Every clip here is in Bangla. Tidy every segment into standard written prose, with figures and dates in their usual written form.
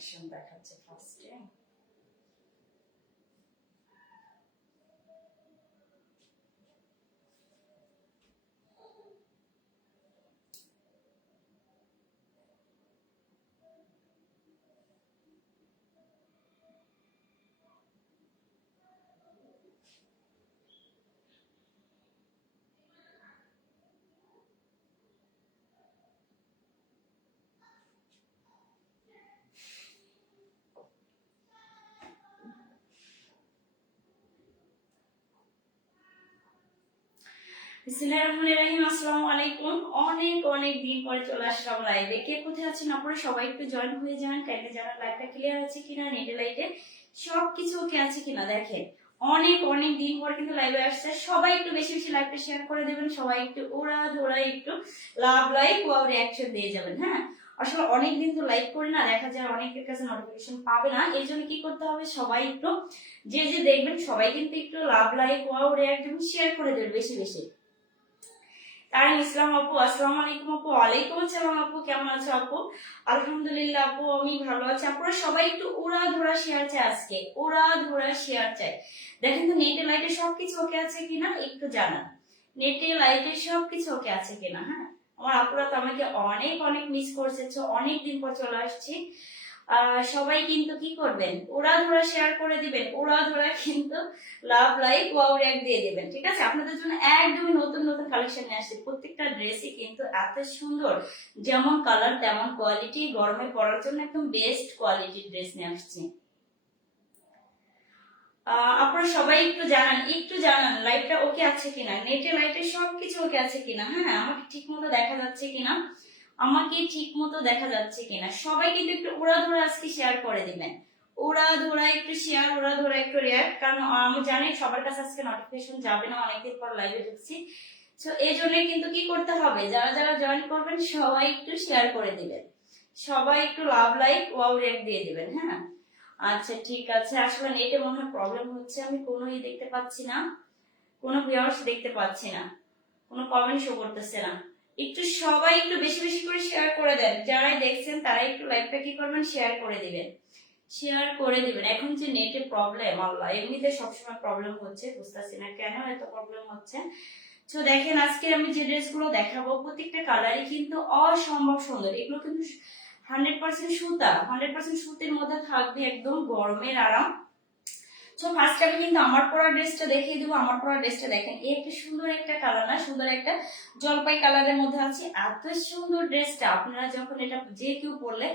কালেকশন দেখাচ্ছে ফার্স্টে। বিসমিল্লাহিররহমানিররহিম। আসসালামু আলাইকুম। অনেক অনেক দিন পরে চলে আসলাম লাইভে। কে কোথায় আছেন আপনারা সবাই একটু জয়েন হয়ে যান। কাইন্ডলি জানান লাইভটা ক্লিয়ার আছে কিনা, নেটে লাইটে সবকিছু ওকে আছে কিনা। দেখেন অনেক অনেক দিন পর কিন্তু লাইভে আসছে। সবাই একটু বেশি বেশি লাইভটা শেয়ার করে দেবেন। সবাই একটু ওরা ধরা একটু লাভ লাইক ওয়াও রিঅ্যাকশন দিয়ে যাবেন। হ্যাঁ, আসলে অনেক দিন তো লাইভ করি না, দেখা যায় অনেকের কাছে নোটিফিকেশন পাবে না। এই জন্য কি করতে হবে, সবাই একটু যে যে দেখবেন সবাই কিন্তু একটু love like wow react share করে দেবেন বেশি বেশি। তারিন ইসলাম আপু, আসসালামু আলাইকুম আপু। ওয়ালাইকুম আসসালাম আপু, কেমন আছো আপু? আলহামদুলিল্লাহ আপু, আমি ভালো আছি। আপনারা সবাই একটু উড়া ধরা শেয়ার চাই, আজকে উড়া ধরা শেয়ার চাই। দেখেন তো নেটে লাইটে সবকিছু ওকে আছে কিনা একটু জানান। নেটে লাইটে সবকিছু ওকে আছে কিনা। হ্যাঁ, আমার আপুরা তো আমাকে অনেক অনেক মিস করছে, অনেক দিন পর চলে আসছি। সবাই কিন্তু কি করবেন, ওরা ধরা শেয়ার করে দিবেন, ওরা ধরা কিন্তু লাভ লাইক ওয়াও রিঅ্যাক্ট দিয়ে দিবেন। ঠিক আছে, আপনাদের জন্য একদমই নতুন নতুন কালেকশন নিয়ে আসছে। প্রত্যেকটা ড্রেসই কিন্তু এত সুন্দর, যেমন কালার তেমন কোয়ালিটি, গরমে পরার জন্য একদম বেস্ট কোয়ালিটির ড্রেস নিয়ে আসছি। আপনারা সবাই একটু জানান লাইটটা ওকে আছে কিনা, নেটে লাইটে সবকিছু ওকে আছে কিনা। হ্যাঁ, আমাকে ঠিক মতো দেখা যাচ্ছে কিনা, আমাকে ঠিক মতো দেখা যাচ্ছে কিনা। সবাই কিন্তু একটু উড়া ধরা আজকে শেয়ার করে দিবেন। উড়া ধরা একটু শেয়ার, উড়া ধরা একটু রিঅ্যাক্ট, কারণ আমি জানি সবার কাছে আজকে নোটিফিকেশন যাবে না, অনেকদিন পর লাইভে ঢুকছি। তো এই জন্য কিন্তু কি করতে হবে, যারা যারা জয়েন করবেন সবাই একটু শেয়ার করে দিবেন, সবাই একটু লাভ লাইক ওয়াও রিঅ্যাক্ট দিয়ে দিবেন। হ্যাঁ, আচ্ছা ঠিক আছে। আসলে নেটে মনে হয় প্রবলেম হচ্ছে, আমি কোনোই দেখতে পাচ্ছি না, কোনো ভিউয়ার্স দেখতে পাচ্ছি না, কোনো কমেন্ট শো করতেছে না। একটু সবাই একটু বেশি বেশি করে শেয়ার করে দেন, যারাই দেখছেন তারাই একটু লাইভটা কি করবেন, শেয়ার করে দিবেন, শেয়ার করে দিবেন। এখন যে নেটে প্রবলেম, আল্লাহ, এমনিতে সবসময় প্রবলেম হচ্ছে, বুঝতেছি না কেন এত প্রবলেম হচ্ছে। তো দেখেন আজকে আমি যে ড্রেসগুলো দেখাবো প্রত্যেকটা কালারই কিন্তু অসম্ভব সুন্দর। এগুলো কিন্তু 100% সুতা, 100% সুতির মধ্যে থাকবে, একদম গরমের আরাম। তো ফার্স্ট আমি কিন্তু আমার পরা ড্রেসটা দেখিয়ে দেবো। আমার পরা ড্রেসটা দেখেন, এই একটা সুন্দর একটা কালার না, সুন্দর একটা জলপাই কালারের মধ্যে আছে। এত সুন্দর ড্রেসটা, আপনারা যখন এটা যে কেউ পরলে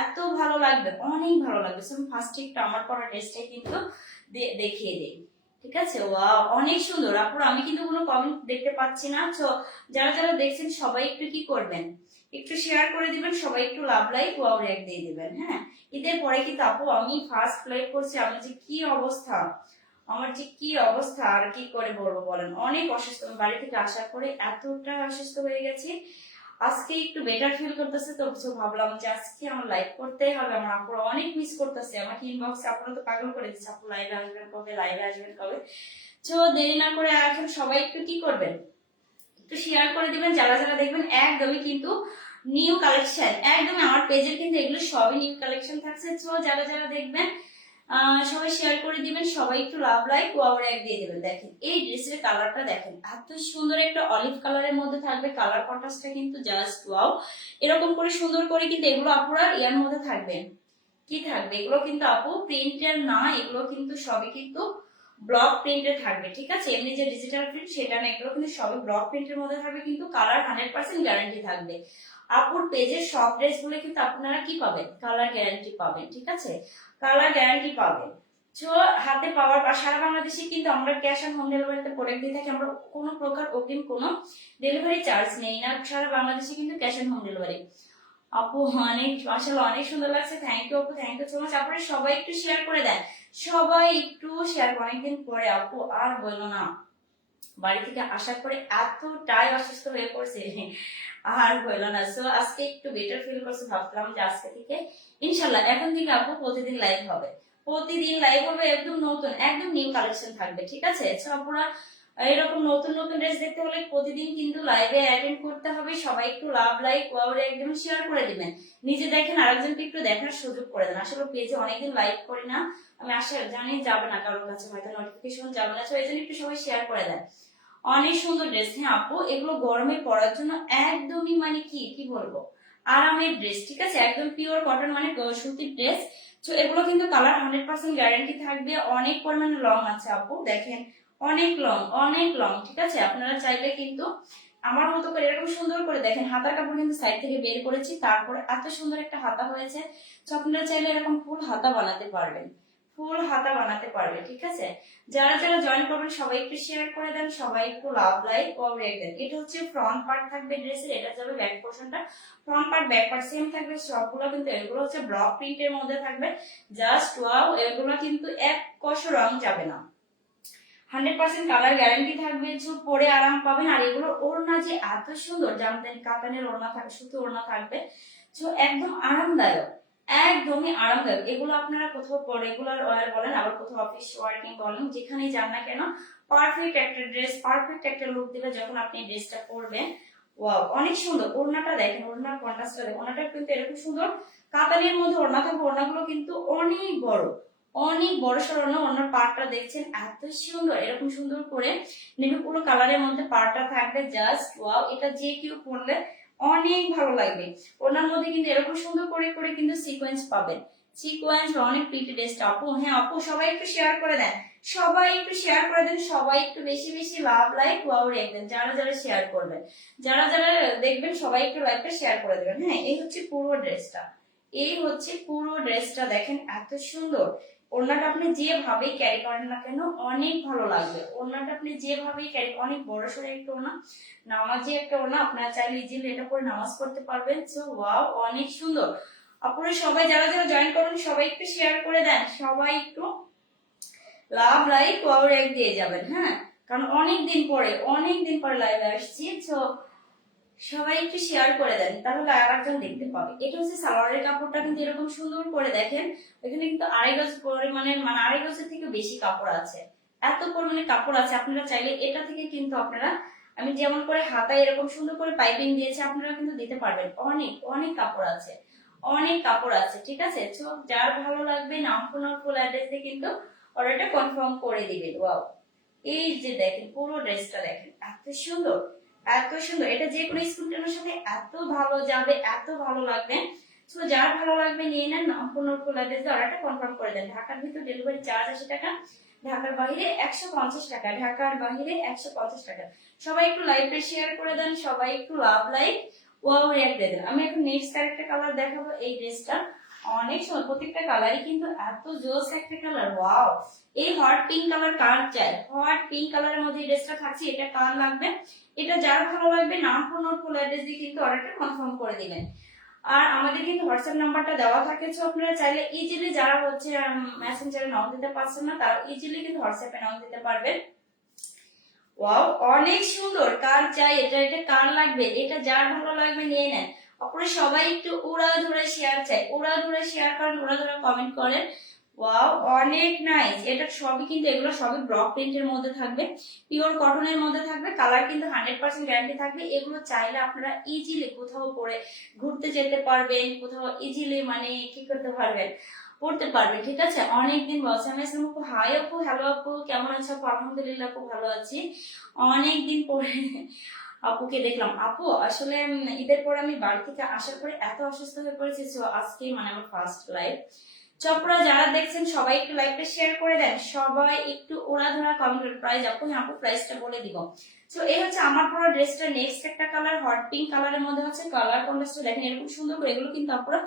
এত ভালো লাগবে, অনেক ভালো লাগবে। সো ফার্স্টে একটু আমার পরা ড্রেসটাই কিন্তু দেখিয়ে দিই। ঠিক আছে, ওয়াও অনেক সুন্দর। আপুরা আমি কিন্তু কোনো কমেন্ট দেখতে পাচ্ছি না। তো যারা যারা দেখছেন সবাই একটু কি করবেন, একটু শেয়ার করে দিবেন, সবাই একটু লাভ লাইক ওয়াও রিঅ্যাক্ট দিয়ে দিবেন। হ্যাঁ, ঈদের পরে কিন্তু আপু আমি ফার্স্ট লাইভ করছি, আমার যে কি অবস্থা, আমার যে কি অবস্থা আর কি করে বলবো বলেন। অনেক অসুস্থ, আমি বাড়ি থেকে আসার পরে এতটা অসুস্থ হয়ে গেছি। আজকে একটু বেটার ফিল করতেছে, তো ভাবলাম যে আজকে আমার লাইভ করতেই হবে। আমার আপুরা অনেক মিস করতেছে, আমাকে ইনবক্সে আপনারা তো পাগল করে দিচ্ছে, আপু লাইভে আসবেন কবে, লাইভে আসবেন কবে। তো দেরি না করে এখন সবাই একটু কি করবেন, একটু শেয়ার করে দিবেন। যারা যারা দেখবেন একদমই কিন্তু নিউ কালেকশন, একদমই আমার পেজের কিন্তু এগুলো সবই নিউ কালেকশন থাকছে। তো যারা যারা দেখবেন সবাই শেয়ার করে দিবেন, সবাই একটু লাভ লাইক ওয়াও রিঅ্যাক্ট দিয়ে দিবেন। দেখেন এই ড্রেসের কালারটা দেখেন, এত সুন্দর একটা অলিভ কালারের মধ্যে থাকবে, কালার কন্ট্রাস্টটা কিন্তু জাস্ট ওয়াও। এরকম করে সুন্দর করে কিন্তু এগুলো আপুরা ইয়ার মধ্যে থাকবে, কি থাকবে এগুলো কিন্তু আপু প্রিন্টের না, এগুলো কিন্তু সবই কিন্তু ব্লক প্রিন্টে থাকবে। ঠিক আছে, এমনি যে ডিজিটাল প্রিন্ট সেটা না, এগুলো কিন্তু সবই ব্লক প্রিন্টের মধ্যে থাকবে, কিন্তু কালার 100% গ্যারান্টি থাকবে। আপুর পেজের সব ড্রেস গুলো কিন্তু আপনারা কি পাবেন, কালার গ্যারান্টি পাবেন। ঠিক আছে, কালার গ্যারান্টি পাবেন। তো হাতে পাওয়ার সারা বাংলাদেশে কিন্তু আমরা ক্যাশ অন হোম ডেলিভারিতে প্রোডাক্ট দিয়ে থাকি। আমরা কোনো প্রকার অগ্রিম কোনো ডেলিভারি চার্জ নেই না, সারা বাংলাদেশে কিন্তু ক্যাশ অন হোম ডেলিভারি। আপু অনেক মাশাআল্লাহ, অনেক সুন্দর লাগছে, থ্যাংক ইউ আপু, থ্যাংক ইউ সো মাচ। আপনারা সবাই একটু শেয়ার করে দেন, সবাই একটু শেয়ার। অনেকদিন পরে আপু আর বললো না, বাড়ি থেকে আসার পরে এতটাই অসুস্থ হয়ে পড়ছে আর বললো না। সো আজকে একটু বেটার ফিল করছে, ভাবলাম যে আজকে থেকে ইনশাল্লাহ এখন থেকে আপু প্রতিদিন লাইভ হবে, প্রতিদিন লাইভ হবে, একদম নতুন একদম নিউ কালেকশন থাকবে। ঠিক আছে, সো আপুরা এরকম নতুন নতুন ড্রেস দেখতে হলে প্রতিদিন কিন্তু লাইভে অ্যাটেন্ড করতে হবে। সবাই একটু লাভ লাইক ওয়াও একদম শেয়ার করে দিবেন। নিজে দেখেন আরেকজনকে একটু দেখার সুযোগ করে দেন। আসলে পেজে অনেকদিন লাইভ করি না, আমি আশা জানি যাবে না কারোর কাছে, হয়তো নোটিফিকেশন যাবে না, তো এই জন্য একটু সবাই শেয়ার করে দেন। অনেক সুন্দর ড্রেস। হ্যাঁ আপু, এগুলো গরমে পরার জন্য একদমই মানে কি বলবো, আরামের ড্রেস। ঠিক আছে, একদম পিওর কটন মানে সুতির ড্রেস। তো এগুলো কিন্তু কালার 100% গ্যারান্টি থাকবে। অনেক পরিমাণে লং আছে আপু, দেখেন অনেক লং অনেক লং। ঠিক আছে, আপনারা চাইলে কিন্তু আমার মতো করে এরকম সুন্দর করে দেখেন, হাতার কাপড় কিন্তু সাইড থেকে বের করেছি, তারপরে এত সুন্দর একটা হাতা হয়েছে। তো আপনারা চাইলে এরকম ফুল হাতা বানাতে পারবেন, ফুল হাতা বানাতে পারবে। ঠিক আছে, যারা যারা জয়েন করবেন সবাই একটু শেয়ার করে দেন, সবাই একটু লাভ লাইক ও রেট দেন। এটা হচ্ছে ফ্রন্ট পার্ট থাকবে ড্রেসের, এটা যাবে ব্যাক পোর্শনটা। Front part back part same থাকবে সবগুলো, কিন্তু এগুলো হচ্ছে ব্লক প্রিন্টের মধ্যে থাকবে। জাস্ট ওয়াও, এগুলো কিন্তু এক কষও রং যাবে না, 100% কালার গ্যারান্টি থাকবে। পরে আরাম পাবেন। আর এগুলোর ওড়না যে এত সুন্দর, জামদানি কাতানের ওড়না থাকবে, সুতি ওড়না থাকবে, তো একদম আরামদায়ক, একদমই আরামদায়ক। এগুলো আপনারা কোথাও রেগুলার ওয়্যার বলেন, আবার কোথাও অফিস ওয়ার্কিং বলেন, যেখানেই যান না কেন পারফেক্ট একটা ড্রেস, পারফেক্ট একটা লুক দিবে যখন আপনি ড্রেসটা পরবেন। ওয়াও, অনেক সুন্দর। ওড়নাটা দেখেন, ওড়নার কন্ট্রাস্টটা দেখেন, ওড়নাটা কিন্তু এরকম সুন্দর কাতানের মধ্যে ওড়না থাকবে। ওড়নাগুলো কিন্তু অনেক বড়, অনেক বড় সড়ো না। ওনার পাড়টা দেখছেন এত সুন্দর, এরকম সুন্দর করে নেভি পুরো কালারের মধ্যে পাড়টা থাকবে। জাস্ট ওয়াও, এটা যে কেউ পরলে অনেক ভালো লাগবে। ওনার মধ্যে কিন্তু এরকম সুন্দর করে করে কিন্তু সিকোয়েন্স পাবেন, সিকোয়েন্স অনেক প্রিটি ড্রেসটা। আপু হ্যাঁ আপু, সবাই একটু শেয়ার করে দেন, সবাই একটু শেয়ার করে দেন, সবাই একটু বেশি বেশি লাভ লাইক ওয়াও রাখবেন। যারা যারা শেয়ার করবেন, যারা যারা দেখবেন, সবাই একটু লাইভটা শেয়ার করে দেবেন। হ্যাঁ, এই হচ্ছে পুরো ড্রেসটা, এই হচ্ছে পুরো ড্রেসটা। দেখেন এত সুন্দর। ওড়নাটা আপনি যেভাবে ক্যারি করেন না কেন অনেক ভালো লাগবে। ওড়নাটা আপনি যেভাবে ক্যারি, অনেক বড় সড়ো একটা ওড়না, নামাজি একটা ওড়না, আপনারা চাইলে ইজিলি এটা পরে নামাজ পড়তে পারবেন। সো ওয়াও, অনেক সুন্দর। আপনারা সবাই যারা যারা জয়েন করুন, সবাই একটু শেয়ার করে দেন, সবাই একটু লাভ লাইক ওয়াও রেক দিয়ে যাবেন। হ্যাঁ, কারণ অনেক দিন পরে লাইভে আসছি, তো সবাই একটু শেয়ার করে দেন, তাহলে আর একজন দেখতে পাবে। এটা হচ্ছে সালোয়ারের কাপড়টা কিন্তু এরকম সুন্দর করে দেখেন, এখানে কিন্তু 2.5 গজ পরিমাণের, মানে 2.5 গজের থেকে বেশি কাপড় আছে, এত পরিমাণে কাপড় আছে। আপনারা চাইলে এটা থেকে কিন্তু আপনারা, আমি যেমন করে হাতায় এরকম সুন্দর করে পাইপিং দিয়েছি, আপনারা কিন্তু দিতে পারবেন। অনেক অনেক কাপড় আছে, অনেক কাপড় আছে। ঠিক আছে, তো যার ভালো লাগবে নাম ফোন ফুল অ্যাড্রেস দিয়ে কিন্তু অর্ডারটা কনফার্ম করে দিবেন। ওয়াও, এই যে দেখেন পুরো ড্রেসটা দেখেন এত সুন্দর, এত সুন্দর। এটা যে কোনো স্কিন টোনের সাথে এত ভালো যাবে, এত ভালো লাগবে। তো যার ভালো লাগবে নিয়ে নেন, সম্পূর্ণ ফুল অ্যাড্রেস অর্ডারটা কনফার্ম করে দেন। ঢাকার ভিতর ডেলিভারি চার্জ 80 টাকা, ঢাকার বাইরে 150 টাকা, ঢাকার বাইরে 150 টাকা। সবাই একটু লাইভটা শেয়ার করে দেন, সবাই একটু লাভ লাইক ওয়াও রিঅ্যাক্ট দিয়ে দেন। আমি এখন নেক্সট আরেকটা কালার দেখাবো। এই ড্রেসটা অনেক সুন্দর, প্রত্যেকটা কালারই কিন্তু এত জোস একটা কালার। ওয়াও, এই হট পিঙ্ক কালার কার চাই, হট পিঙ্ক কালারের মধ্যে এই ড্রেসটা থাকছে, এটা কার লাগবে, এটা যার ভালো লাগবে নাম ফোন ফুল অ্যাড্রেস দিয়ে কিন্তু অর্ডারটা কনফার্ম করে দিবেন। আর আমাদের কিন্তু হোয়াটসঅ্যাপ নাম্বারটা দেওয়া থাকে, তো আপনারা চাইলে ইজিলি, যারা হচ্ছে মেসেঞ্জারে নক দিতে পারছেন না, তারা ইজিলি কিন্তু হোয়াটসঅ্যাপে নক দিতে পারবেন। ওয়াও, অনেক সুন্দর। কার চাই এটা, এটা কার লাগবে, এটা যার ভালো লাগবে নিয়ে নেন। আপনারা সবাই একটু উড়াধুরা শেয়ার চাই, উড়াধুরা শেয়ার করেন, উড়াধুরা কমেন্ট করেন। ওয়াও, অনেক নাইস। এটা সবই কিন্তু, এগুলো সবই ব্লক প্রিন্টের মধ্যে থাকবে, পিওর কটনের মধ্যে থাকবে, কালার কিন্তু 100% গ্যারান্টি থাকবে। এগুলো চাইলে আপনারা ইজিলি কোথাও পরে ঘুরতে যেতে পারবেন, কোথাও ইজিলি মানে কি করতে পারবেন, পড়তে পারবে। ঠিক আছে, অনেকদিন বলছে আমি আসলাম আপু, হাই আপু, হ্যালো আপু, কেমন আছো আপু? আলহামদুলিল্লাহ আপু, ভালো আছি। অনেকদিন পরে আপুকে দেখলাম। আপু আসলে ঈদের পর আমি বাড়ি থেকে আসার পরে এত অসুস্থ হয়ে পড়েছি, সো আজকে মানে আমার ফার্স্ট লাইভ। চপরা যারা দেখছেন সবাই একটু লাইভটা শেয়ার করে দেন, সবাই একটু ওড়াধরা কমেন্ট। প্রাইস আপু, আপু প্রাইসটা বলে দিব। তো এই হচ্ছে আমার পুরো ড্রেসটা। নেক্সট একটা কালার হট পিঙ্ক কালারের মধ্যে হচ্ছে, কালার কন্ট্রাস্ট দেখেন এরকম সুন্দর করে। এগুলো কিন্তু আপনারা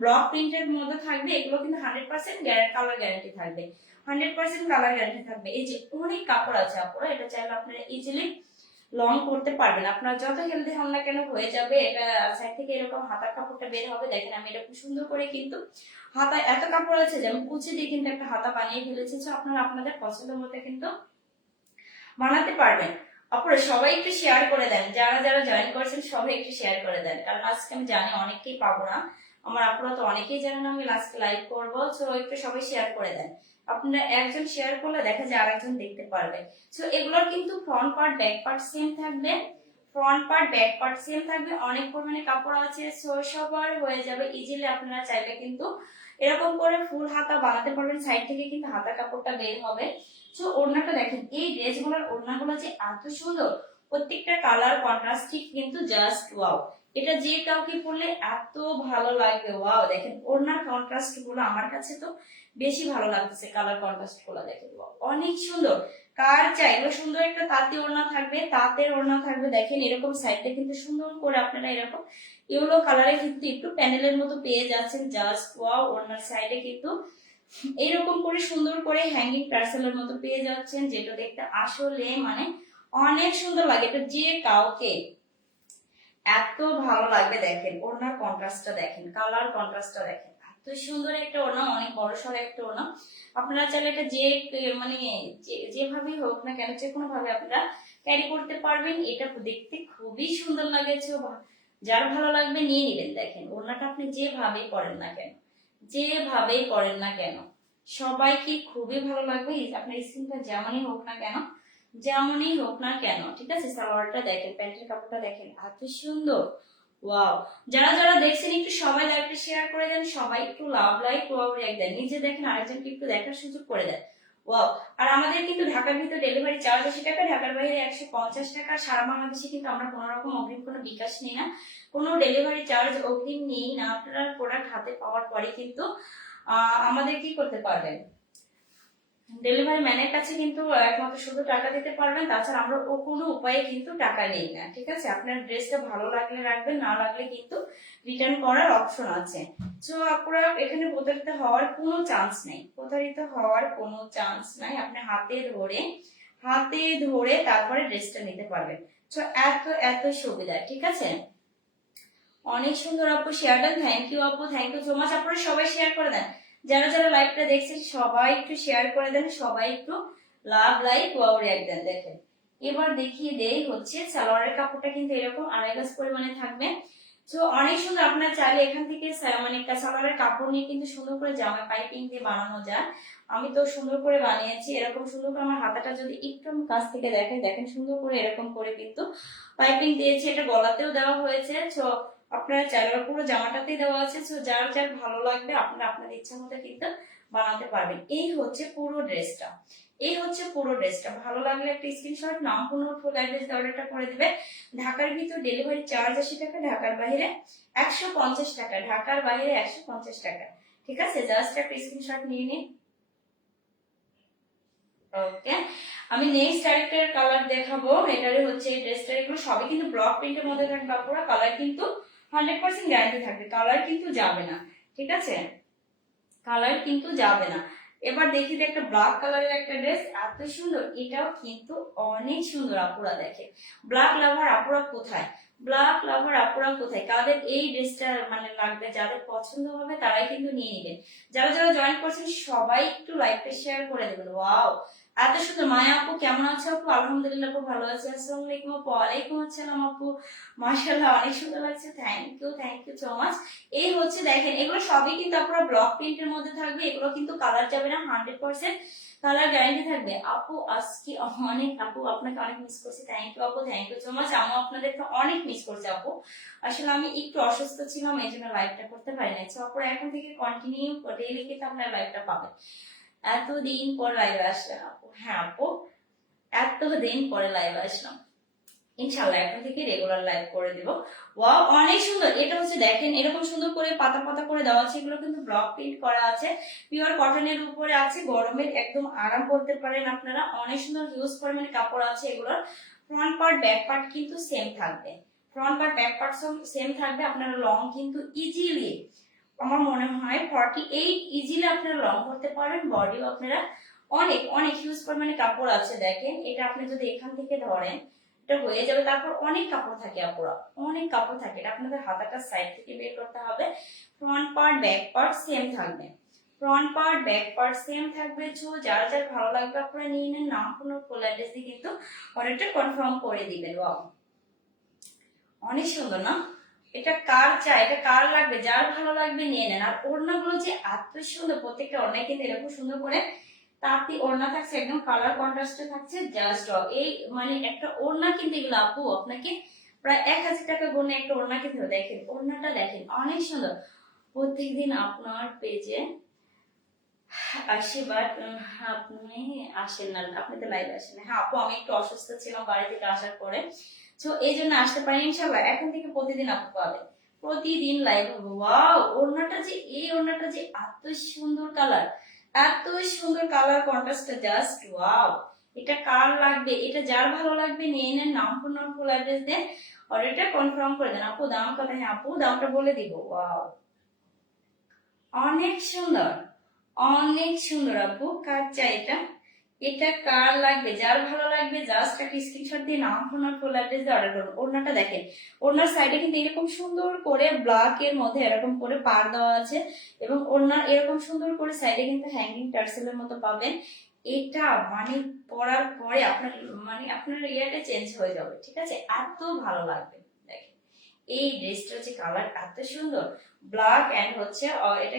ব্লক প্রিন্টের মধ্যে থাকবে, এগুলো কিন্তু 100% কালার গ্যারান্টি থাকবে, 100% কালার গ্যারান্টি থাকবে। এই যে অনেক কাপড় আছে আপুরা, এটা চাইলে আপনারা ইজিলি লং করতে পারবেন। আপনার যত হেলদি হন না কেন হয়ে যাবে। এটা সাইড থেকে এরকম হাতার কাপড়টা বের হবে, দেখেন আমি এরকম সুন্দর করে কিন্তু হাতা, এত কাপড় আছে যে আমি কুচি দিয়ে কিন্তু একটা হাতা বানিয়ে ফেলেছি। তো আপনারা আপনাদের পছন্দ মতো কিন্তু বানাতে পারবেন। আপনারা সবাই একটু শেয়ার করে দেন, যারা যারা জয়েন করেছেন সবাই একটু শেয়ার করে দেন, কারণ আজকে আমি জানি অনেককেই পাবো না। আমার আপনারা তো অনেকেই জানেন আমি আজকে লাইভ করবো, তো একটু সবাই শেয়ার করে দেন। আপনারা একজন শেয়ার করলে দেখা যায় আরেকজন দেখতে পারবে। তো এগুলোর কিন্তু front part back part same থাকবে, front part back part same থাকবে, অনেক পরিমাণে কাপড় আছে, সো সবার হয়ে যাবে ইজিলি। আপনারা চাইলে কিন্তু এরকম করে ফুল হাতা বানাতে পারবেন, সাইড থেকে কিন্তু হাতা কাপড়টা বের হবে। তো ওড়নাটা দেখেন, এই ড্রেসগুলোর ওড়নাগুলো যে এত সুন্দর, প্রত্যেকটা কালার কন্ট্রাস্টিং কিন্তু জাস্ট ওয়াও। এটা যে কাউকে পরলে এত ভালো লাগবে, ওয়াও। দেখেন ওড়নার কন্ট্রাস্ট গুলো আমার কাছে তো বেশি ভালো লাগতেছে, কালার কন্ট্রাস্ট গুলো দেখেন অনেক সুন্দর। কার চাইলে সুন্দর একটা তাঁতি ওড়না থাকবে, তাঁতের ওড়না থাকবে, দেখেন এরকম সাইডে কিন্তু সুন্দর করে আপনারা এরকম ইয়েলো কালারে কিন্তু একটু প্যানেলের মতো পেয়ে যাচ্ছেন, জাস্ট ওয়াও। ওড়নার সাইডে কিন্তু এইরকম করে সুন্দর করে হ্যাঙ্গিং টার্সেলের মতো পেয়ে যাচ্ছেন, যেটা দেখতে আসলে মানে অনেক সুন্দর লাগে। এটা যে কাউকে এত ভালো লাগবে। দেখেন ওড়নার কন্ট্রাস্টটা দেখেন, কালার কন্ট্রাস্টটা দেখেন, এত সুন্দর একটা ওড়না, অনেক বড় সড়ো একটা ওড়না। আপনারা চাইলে এটা যে মানে যেভাবেই হোক না কেন, যে কোনো ভাবে আপনারা ক্যারি করতে পারবেন। এটা দেখতে খুবই সুন্দর লাগেছে, যার ভালো লাগবে নিয়ে নিবেন। দেখেন ওড়নাটা আপনি যেভাবেই পরেন না কেন, যেভাবেই পরেন না কেন, সবাইকে খুবই ভালো লাগবে। আপনার স্কিনটা যেমনই হোক না কেন, যেমনই হোক না কেন, ঠিক আছে। সালোয়ারটা দেখেন, প্যান্টের কাপড়টা দেখেন, এত সুন্দর, ওয়াও। যারা যারা দেখছেন একটু সবাই লাইভটা শেয়ার করে দেন, সবাই একটু লাভ লাইক ওয়াও রিঅ্যাক্ট দেন, নিজে দেখেন আরেকজনকে একটু দেখার সুযোগ করে দেন, ওয়াও। আর আমাদের কিন্তু ঢাকার ভিতর ডেলিভারি চার্জ 80 টাকা, ঢাকার বাইরে 150 টাকা। সারা বাংলাদেশে কিন্তু আমরা কোনো রকম অগ্রিম কোনো বিকাশ নেই না, কোনো ডেলিভারি চার্জ অগ্রিম নেই না। আপনারা প্রোডাক্ট হাতে পাওয়ার পরে কিন্তু আমাদের কি করতে পারবেন, ডেলিভারি ম্যানের কাছে কিন্তু একমাত্র শুধু টাকা দিতে পারবেন, তাছাড়া আমরা ও কোনো উপায়ে কিন্তু টাকা নেই না, ঠিক আছে। আপনার ড্রেসটা ভালো লাগলে রাখবেন, না লাগলে কিন্তু রিটার্ন করার অপশন আছে। তো আপনারা এখানে প্রতারিত হওয়ার কোনো চান্স নেই, প্রতারিত হওয়ার কোনো চান্স নাই। আপনি হাতে ধরে তারপরে ড্রেসটা নিতে পারবেন। তো এত এত সুবিধা, ঠিক আছে। অনেক সুন্দর আপু, শেয়ার দেন, থ্যাংক ইউ আপু, থ্যাংক ইউ সো মাচ। আপনারা সবাই শেয়ার করে দেন, যারা যারা লাইভটা দেখছেন সবাই একটু শেয়ার করে দেন, সবাই একটু লাভ লাইক ওয়াও রিঅ্যাক্ট দেন। দেখেন এবার দেখিয়ে দেই হচ্ছে সালোয়ারের কাপড়টা কিন্তু এরকম 2.5 গজ পরিমাণে থাকবে। তো অনেক সুন্দর, আপনারা চাইলে এখান থেকে মানে সালোয়ারের কাপড় নিয়ে কিন্তু সুন্দর করে জামা পাইপিং দিয়ে বানানো যায়। আমি তো সুন্দর করে বানিয়েছি, এরকম সুন্দর করে। আমার হাতাটা যদি একটু আমি কাছ থেকে দেখাই, দেখেন সুন্দর করে এরকম করে কিন্তু পাইপিং দিয়েছি, এটা গলাতেও দেওয়া হয়েছে। তো আপনারা চাইলে পুরো জামাটাতেই দেওয়া আছে। তো যার যার ভালো লাগবে আপনারা আপনাদের ইচ্ছা মতো কিন্তু বানাতে পারবেন। এই হচ্ছে পুরো ড্রেসটা, এই হচ্ছে পুরো ড্রেসটা। ভালো লাগলে একটা স্ক্রিনশট, নাম ফোন ফুল অ্যাড্রেস অর্ডারটা করে দিবে। ঢাকার ভিতর ডেলিভারি চার্জ 80 টাকা, ঢাকার বাইরে 150 টাকা, ঢাকার বাইরে 150 টাকা, ঠিক আছে। জাস্ট একটা স্ক্রিনশট নিয়ে নিন। ওকে, আমি নেক্সট আরেকটার কালার দেখাবো। এটারে হচ্ছে এই ড্রেসটা, এগুলো সবই কিন্তু ব্লক প্রিন্টের মধ্যে থাকবে। পুরো কালার কিন্তু 100% গ্যারান্টি থাকবে, কালার কিন্তু যাবে না, ঠিক আছে, কালার কিন্তু যাবে না। এবার দেখি একটা ব্ল্যাক কালারের একটা ড্রেস, এত সুন্দর, এটাও কিন্তু অনেক সুন্দর। আপুরা দেখে, ব্ল্যাক লাভার আপুরা কোথায়, ব্ল্যাক লাভার আপুরা কোথায়, কাদের এই ড্রেসটা মানে লাগবে, যাদের পছন্দ হবে তারাই কিন্তু নিয়ে নেবেন। যারা যারা জয়েন করছেন সবাই একটু লাইভটা শেয়ার করে দেবেন। ওয়াও, এত সুন্দর। মায়া আপু কেমন আছো আপু? আলহামদুলিল্লাহ আপু ভালো আছি। আসসালামু আলাইকুম আপু। ওয়ালাইকুম আসসালাম আপু, মাশাআল্লাহ অনেক সুন্দর লাগছে, থ্যাংক ইউ সো মাচ। এই হচ্ছে দেখেন, এগুলো সবই কিন্তু আপনারা ব্লক প্রিন্টের মধ্যে থাকবে, এগুলো কিন্তু কালার যাবে না, 100% কালার গ্যারান্টি থাকবে। আপু আজকে অনেক, আপু আপনাকে অনেক মিস করছি, থ্যাংক ইউ আপু, থ্যাংক ইউ সো মাচ। আমি আপনাদেরকে অনেক মিস করছি আপু, আসলে আমি একটু অসুস্থ ছিলাম, এই জন্য লাইভটা করতে পারি না। তো আপনারা এখন থেকে কন্টিনিউ ডেইলি কিন্তু আপনারা লাইভটা পাবেন। এতদিন পর লাইভে আসলাম আপু, হ্যাঁ আপু এতদিন পরে লাইভে আসলাম, ইনশাআল্লাহ এখন থেকে রেগুলার লাইভ করে দিব। ওয়াও অনেক সুন্দর। এটা হচ্ছে দেখেন এরকম সুন্দর করে পাতা পাতা করে দেওয়া আছে, এগুলো কিন্তু ব্লক প্রিন্ট করা আছে, পিওর কটনের উপরে আছে, গরমের একদম আরাম বলতে পারেন আপনারা। অনেক সুন্দর হিউজ পরিমাণে কাপড় আছে এগুলোর। ফ্রন্ট পার্ট ব্যাক পার্ট কিন্তু সেম থাকবে, front part back part same থাকবে। আপনারা লং কিন্তু ইজিলি, আমার মনে হয় 48 ইজিলি আপনারা লং করতে পারবেন। বডিও আপনারা অনেক অনেক হিউজ পরিমাণে কাপড় আছে। দেখেন এটা আপনি যদি এখান থেকে ধরেন এটা হয়ে যাবে। তারপর অনেক কাপড় থাকে আপুরা, অনেক কাপড় থাকে, এটা আপনাদের হাতাটা সাইড থেকে বের করতে হবে। Front part back part same থাকবে, front part back part same থাকবে। তো যারা যারা ভালো লাগবে আপনারা নিয়ে নেন, নাম কোনো ফুল অ্যাড্রেস দিয়ে কিন্তু অর্ডারটা কনফার্ম করে দিবেন। ওয়াও অনেক সুন্দর না? এটা কার চাই, এটা কার লাগবে, যার ভালো লাগবে নিয়ে নেন। আর ওড়নাগুলো যে এত সুন্দর, প্রত্যেকটা ওড়নায় কিন্তু এরকম সুন্দর করে তাঁতি ওড়না থাকছে, একদম কালার কন্ট্রাস্টে থাকছে জাস্ট। এই মানে একটা ওড়না কিন্তু এগুলো আপু আপনাকে প্রায় 1000 টাকা গুণে একটা ওড়না কিন্তু। দেখেন ওড়নাটা দেখেন অনেক সুন্দর। প্রত্যেকদিন আপনার পেজে আসি বাট আপনি আসেন না, আপনি তো লাইভ আসেন না। হ্যাঁ আপু আমি একটু অসুস্থ ছিলাম বাড়ি থেকে আসার পরে, তো এই জন্য আসতে পারি। ইনশাল্লাহ এখন থেকে প্রতিদিন আপু পাবে, প্রতিদিন লাইভ হবে। ওয়াও ওড়নাটা যে, এই ওড়নাটা যে এত সুন্দর কালার, এত সুন্দর কালার কন্ট্রাস্টটা জাস্ট ওয়াও। এটা কার লাগবে, এটা যার ভালো লাগবে নিয়ে নেন, নাম ফোন নাম ফুল অ্যাড্রেস দেন, অর্ডারটা কনফার্ম করে দেন। আপু দাম কত? হ্যাঁ আপু দামটা বলে দিব। ওয়াও অনেক সুন্দর, অনেক সুন্দর আপু। কার চাই এটা, এটা কার লাগবে, যার ভালো লাগবে জাস্ট একটা স্ক্রিনশট দিয়ে নাম ফোন আর ফুল অ্যাড্রেস দিয়ে অর্ডার করুন। ওড়নাটা দেখেন, ওড়নার সাইডে কিন্তু এরকম সুন্দর করে ব্ল্যাক এর মধ্যে এরকম করে পার দেওয়া আছে, এবং ওড়নার এরকম সুন্দর করে সাইডে কিন্তু হ্যাঙ্গিং টার্সেলের মতো পাবেন। এটা মানে পরার পরে আপনার মানে আপনার ইয়াটা চেঞ্জ হয়ে যাবে, ঠিক আছে? এত ভালো লাগবে। দেখেন এই ড্রেসটা হচ্ছে কালার এত সুন্দর, ব্ল্যাক এন্ড হচ্ছে এটা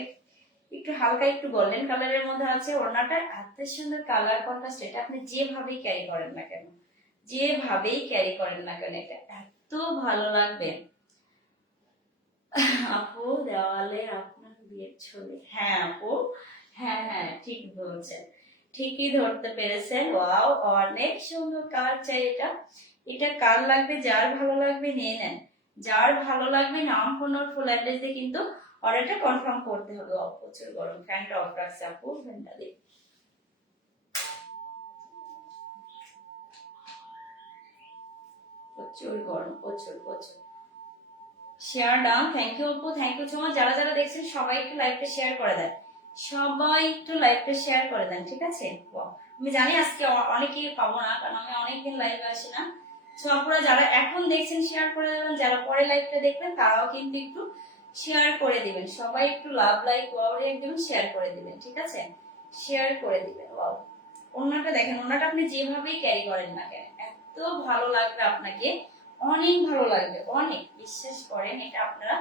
একটু হালকা একটু গোল্ডেন কালারের মধ্যে আছে। ওড়নাটা এত সুন্দর কালার কন্ট্রাস্ট, এটা আপনি যেভাবেই ক্যারি করেন না কেন, যেভাবেই ক্যারি করেন না কেন এটা এত ভালো লাগবে। আপু দেওয়ালে আপনার বিয়ের ছবি? হ্যাঁ আপু, হ্যাঁ হ্যাঁ ঠিক বলছেন, ঠিকই ধরতে পেরেছেন। ওয়াও অনেক সুন্দর কালার চাই এটা, এটা কার লাগবে, যার ভালো লাগবে নিয়ে নেন, যার ভালো লাগবে নাম ফোন আর ফুল অ্যাড্রেস দিয়ে কিন্তু অর্ডারটা কনফার্ম করতে হবে। প্রচুর গরম, ফ্যানটা অফ রাখছে আপু, ফ্যানটা দিই। প্রচুর গরম, প্রচুর প্রচুর। শেয়ার ডাউন, থ্যাংক ইউ আপু, থ্যাংক ইউ সো মাচ। যারা যারা দেখছেন সবাই একটু লাইভটা শেয়ার করে দেন, সবাই একটু লাইভটা শেয়ার করে দেন, ঠিক আছে? আমি জানি আজকে অনেকেই পাবো না, কারণ আমি অনেকদিন লাইভে আসি না। তো আপনারা যারা এখন দেখছেন শেয়ার করে দেবেন, যারা পরে লাইভটা দেখবেন তারাও কিন্তু একটু শেয়ার করে দিবেন। সবাই একটু লাভ লাইক ওয়াও একদম শেয়ার করে দিবেন, ঠিক আছে? শেয়ার করে দিবেন। ওয়াও ওড়নাটা দেখেন, ওড়নাটা আপনি যেভাবেই ক্যারি করেন না কেন এত ভালো লাগবে আপনাকে, অনেক ভালো লাগবে, অনেক। বিশ্বাস করেন এটা আপনারা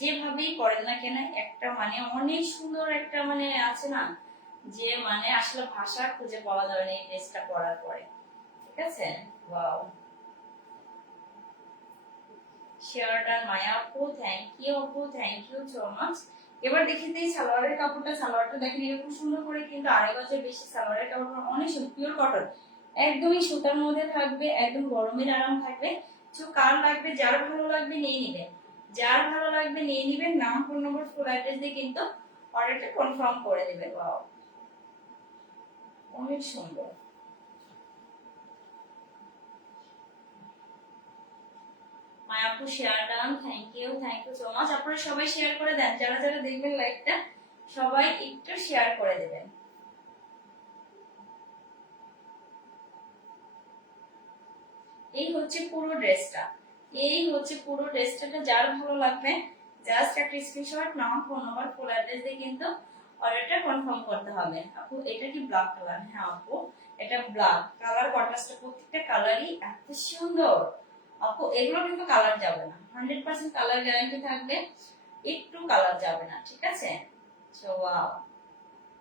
যেভাবেই করেন না কেন একটা মানে অনেক সুন্দর একটা মানে আছে না, যে মানে আসলে ভাষা খুঁজে পাওয়া যাবে না এই ড্রেসটা পরার পরে, ঠিক আছে? ওয়াও শেয়ারটা মায়া আপু, থ্যাংক ইউ আপু, থ্যাংক ইউ সো মাচ। এবার দেখি দিই সালোয়ারের কাপড়টা, সালোয়ারটা দেখেন এরকম সুন্দর করে কিন্তু 2.5 গজের বেশি সালোয়ারের কাপড়, অনেক সুন্দর পিওর কটন, একদমই সুতার মধ্যে থাকবে, একদম গরমের আরাম থাকবে। তো কার লাগবে, যার ভালো লাগবে নিয়ে নিবেন, যার ভালো লাগবে নিয়ে নিবেন, নাম ফোন নম্বর ফুল অ্যাড্রেস দিয়ে কিন্তু অর্ডারটা কনফার্ম করে দিবেন। ওয়াও অনেক সুন্দর। মায়াপু share done, thank you so much. আপনারা সবাই শেয়ার করে দেন, যারা যারা দেখবেন লাইভটা সবাই একটু শেয়ার করে দেবেন। এই হচ্ছে পুরো ড্রেসটা, এই হচ্ছে পুরো ড্রেসটা। যার ভালো লাগবে জাস্ট একটা স্ক্রিনশট নাম ফোন নাম্বার ফুল অ্যাড্রেস দিয়ে কিন্তু অর্ডারটা কনফার্ম করতে হবে। আপু এটা কি ব্ল্যাক কালার? হ্যাঁ আপু এটা ব্ল্যাক কালার, কন্ট্রাস্টটা প্রত্যেকটা কালারই এত সুন্দর। আপু এগুলো কিন্তু কালার যাবে না, 100% কালার গ্যারান্টি থাকবে, একটু কালার যাবে না, ঠিক আছে? সো ওয়াও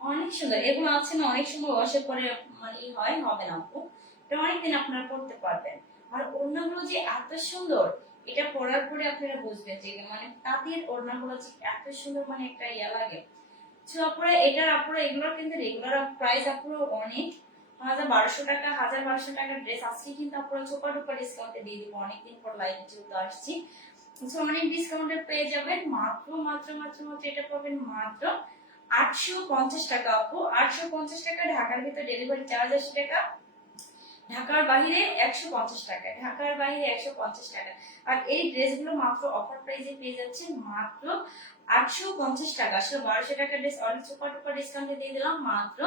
অনেক সুন্দর। এগুলো আছে না অনেক সময় ওয়াশের পরে মানে হয় হবে না আপু, এটা অনেকদিন আপনারা পড়তে পারবেন। আর ওড়নাগুলো যে এত সুন্দর, এটা পরার পরে আপনারা বুঝবেন যে মানে তাঁতের ওড়নাগুলো যে এত সুন্দর, মানে একটা ইয়া লাগে। তো আপনারা এটার আপনারা এগুলোর কিন্তু রেগুলার প্রাইস আপনারা অনেক 1200 টাকা, 1200 টাকার ড্রেস আজকে কিন্তু আপনারা ছোপা টোপা ডিসকাউন্টে দিয়ে দিব, অনেকদিন পর লাইভে চলতে আসছি। তো অনেক ডিসকাউন্টে পেয়ে যাবেন, মাত্র মাত্র মাত্র মাত্র এটা পাবেন মাত্র 850 টাকা আপু, 850 টাকা। ঢাকার ভিতরে ডেলিভারি চার্জ 80 টাকা, ঢাকার বাইরে 150 টাকা, ঢাকার বাইরে 150 টাকা। আর এই ড্রেসগুলো মাত্র অফার প্রাইসে পেয়ে যাচ্ছেন মাত্র 850 টাকা। আসলে 1200 টাকার ড্রেস অনেক সুপার টুপার ডিসকাউন্টে দিয়ে দিলাম মাত্র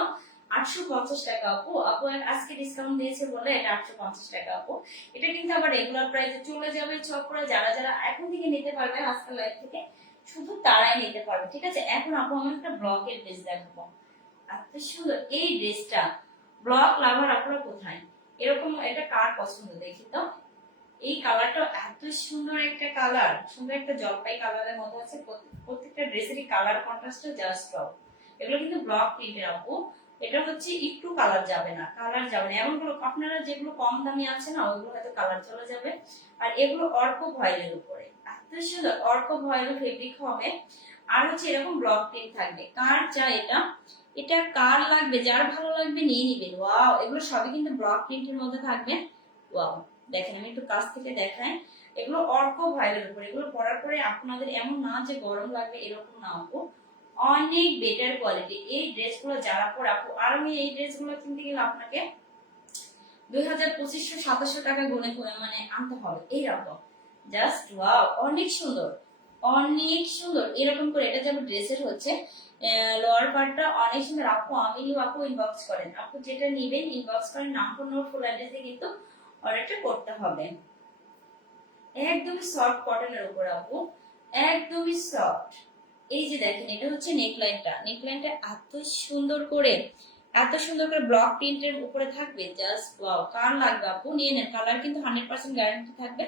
850 টাকা আপু। আপু আজকে ডিসকাউন্ট দিয়েছে বলে এটা 850 টাকা আপু। এটা কিন্তু আবার রেগুলার প্রাইসে চলে যাবে। চকরা যারা যারা এখন থেকে নিতে পারবেন আজকাল লাইভ থেকে, শুধু তারাই নিতে পারবে, ঠিক আছে। এখন আপু আমি একটা ব্লকের ড্রেস দেখাবো, এত সুন্দর এই ড্রেসটা। ব্লক লাভার আপনারা কোথায়, এরকম এটা কার পছন্দ দেখি তো। এই কালারটা এত সুন্দর একটা কালার, সুন্দর একটা জলপাই কালারের মতো আছে, প্রত্যেকটা ড্রেসেরই কালার কন্ট্রাস্টটা জাস্ট ওয়াও। এগুলো কিন্তু ব্লক প্রিন্টের আপু, এটা হচ্ছে একটু কালার যাবে না, কালার যাবে না। এমনগুলো আপনারা যেগুলো কম দামি আছে না, ওইগুলো হয়তো কালার চলে যাবে। আর এগুলো অর্ক ভয়েলের উপরে, এত সুন্দর অর্ক ভয়েল ফেব্রিক হবে। আর হচ্ছে এরকম ব্লক প্রিন্ট থাকবে। কার চাই এটা, এটা কার লাগবে, যার ভালো লাগবে নিয়ে নিবেন। ওয়াও, এগুলো সবই কিন্তু ব্লক প্রিন্টের মধ্যে থাকবে। ওয়াও, দেখেন আমি একটু কাছ থেকে দেখাই। এগুলো অর্ক ভয়েলের উপর, এগুলো পরার পরে আপনাদের এমন না যে গরম লাগবে, এরকম না আপু, অনেক বেটার কোয়ালিটি এই ড্রেসগুলো যারা পরে আপু। আর আমি এই ড্রেসগুলো কিনতে গেলে আপনাকে 2500-2700 টাকা গুনে মানে আনতে হবে এইরকম। জাস্ট ওয়াও, অনেক সুন্দর, অনেক সুন্দর। এরকম করে এটা যেমন ড্রেসের হচ্ছে লোয়ার পার্টটা অনেক সুন্দর আপু। আমি আপু ইনবক্স করেন, আপু যেটা নিবেন ইনবক্স করেন, নাম ফোন নম্বর ফুল অ্যাড্রেসে কিন্তু অর্ডারটা করতে হবে। একদমই সফট কটনের উপর আপু, একদমই সফট। এই যে দেখেন এটা হচ্ছে নেকলাইনটা, নেকলাইনটা এত সুন্দর করে, এত সুন্দর করে ব্লক প্রিন্টের উপরে থাকবে। জাস্ট ওয়াও, কার লাগবে আপু নিয়ে নেন। কালার কিন্তু 100% গ্যারান্টি থাকবে।